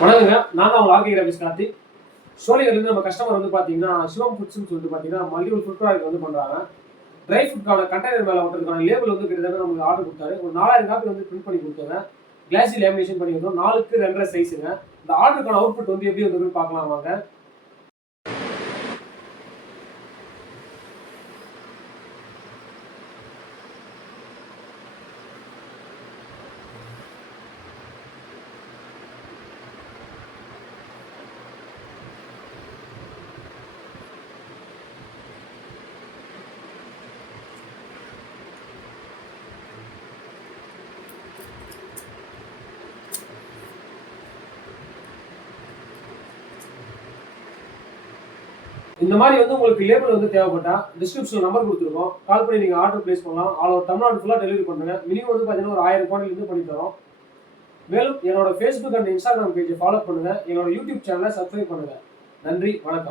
வணக்கங்க. நான் தான் உங்க ஆர்கே கிராபிக்ஸ் கார்த்திக். சோழிங்கர்லேருந்து நம்ம கஸ்டமர் வந்து பார்த்தீங்கன்னா, சிவம் ஃபுட்ஸ்ன்னு சொல்லிட்டு பார்த்தீங்கன்னா, மல்டிபிள் ஃபுட் ப்ராடக்ட் வந்து பண்றாங்க. ட்ரை ஃபுட்க்கான கண்டெய்னர் மேல ஒட்டுறதுக்கான லேபிள் வந்து கிட்டத்தட்ட நமக்கு ஆர்டர் குடுத்தாரு. ஒரு 4000 காப்பி வந்து பிரிண்ட் பண்ணி குடுத்தோங்க. கிளாசி லேமினேஷன் பண்ணி குடுத்தோம். 4க்கு 2 1/2 சைஸுங்க. இந்த ஆர்டருக்கான அவுட்புட் வந்து எப்படி வந்ததுன்னு பார்க்கலாம் வாங்க. இந்த மாதிரி வந்து உங்களுக்கு லேபிள் வந்து தேவைப்பட்டா டிஸ்கிரிப்ஷன்ல நம்பர் கொடுத்துருக்கோம். கால் பண்ணி நீங்க ஆர்டர் பிளேஸ் பண்ணலாம். ஆல் ஓவர் தமிழ்நாடு ஃபுல்லா டெலிவரி பண்ணுங்க. மினிமம் வந்து பார்த்தீங்கன்னா ஒரு 1000 குவான்டிட்டி இருந்து பண்ணி தரோம். மேலும் என்னோட Facebook அண்ட் Instagram பேஜை ஃபாலோ பண்ணுங்க. என்னோட YouTube சேனலை சப்ஸ்கிரைப் பண்ணுங்க. நன்றி, வணக்கம்.